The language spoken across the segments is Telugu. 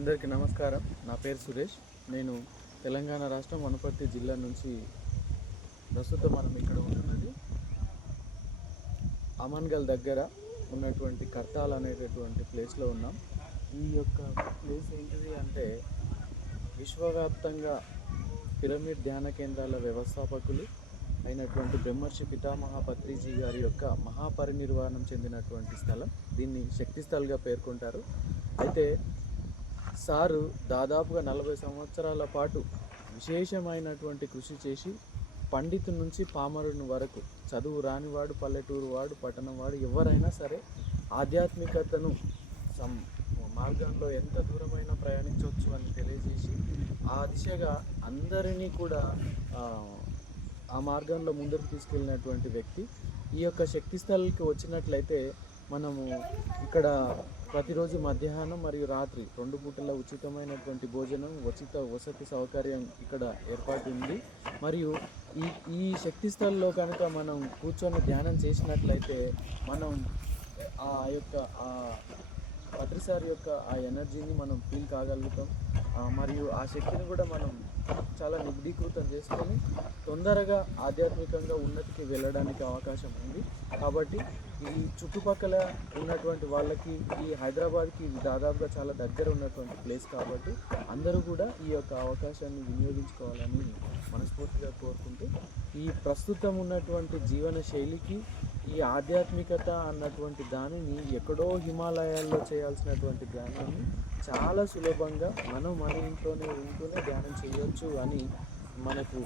అందరికీ నమస్కారం. నా పేరు సురేష్. నేను తెలంగాణ రాష్ట్రం వనపర్తి జిల్లా నుంచి ప్రస్తుతం మనం ఇక్కడ ఉంటున్నది అమన్గల్ దగ్గర ఉన్నటువంటి కర్తాల్ అనేటటువంటి ప్లేస్లో ఉన్నాం. ఈ యొక్క ప్లేస్ ఏంటిది అంటే విశ్వవ్యాప్తంగా పిరమిడ్ ధ్యాన కేంద్రాల వ్యవస్థాపకులు అయినటువంటి బ్రహ్మర్షి పితామహ పత్రిజీ గారి యొక్క మహాపరినిర్వాణం చెందినటువంటి స్థలం. దీన్ని శక్తిస్థల్గా పేర్కొంటారు. అయితే సారు దాదాపుగా నలభై సంవత్సరాల పాటు విశేషమైనటువంటి కృషి చేసి పండితు నుంచి పామరుని వరకు చదువు రానివాడు పల్లెటూరు వాడు పట్టణం వాడు ఎవరైనా సరే ఆధ్యాత్మికతను సం మార్గంలో ఎంత దూరమైనా ప్రయాణించవచ్చు అని తెలియజేసి ఆ దిశగా అందరినీ కూడా ఆ, మార్గంలో ముందుకు తీసుకెళ్ళినటువంటి వ్యక్తి ఈ యొక్క శక్తి స్థలికి వచ్చినట్లయితే మనము ఇక్కడ ప్రతిరోజు మధ్యాహ్నం మరియు రాత్రి రెండు పూటల ఉచితమైనటువంటి భోజనం ఉచిత వసతి సౌకర్యం ఇక్కడ ఏర్పాటు ఉంది. మరియు ఈ ఈ శక్తి స్థలంలో కనుక మనం కూర్చొని ధ్యానం చేసినట్లయితే మనం ఆ యొక్క ఆ పత్రిసారి యొక్క ఆ ఎనర్జీని మనం ఫీల్ కాగలుగుతాం. మరియు ఆ శక్తిని కూడా మనం చాలా నిగ్ధీకృతం చేసుకొని తొందరగా ఆధ్యాత్మికంగా ఉన్నతికి వెళ్ళడానికి అవకాశం ఉంది. కాబట్టి ఈ చుట్టుపక్కల ఉన్నటువంటి వాళ్ళకి ఈ హైదరాబాద్కి దాదాపుగా చాలా దగ్గర ఉన్నటువంటి ప్లేస్ కాబట్టి అందరూ కూడా ఈ యొక్క అవకాశాన్ని వినియోగించుకోవాలని మనస్ఫూర్తిగా కోరుకుంటూ ఈ ప్రస్తుతం ఉన్నటువంటి జీవన శైలికి ఈ ఆధ్యాత్మికత అన్నటువంటి దానిని ఎక్కడో హిమాలయాల్లో చేయాల్సినటువంటి ధ్యానాన్ని చాలా సులభంగా మనం మన ఇంట్లోనే ఉంటూనే ధ్యానం చేయొచ్చు అని మనకు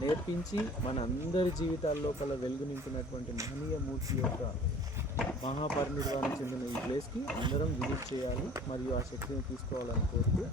నేర్పించి మన అందరి జీవితాల్లో కల వెలుగు నింపినటువంటి మహనీయ మూర్తి యొక్క మహాపరినిర్వాణం చెందిన ఈ ప్లేస్కి అందరం విజిట్ చేయాలి. మరియు ఆ శక్తిని తీసుకోవాలని కోరుతూ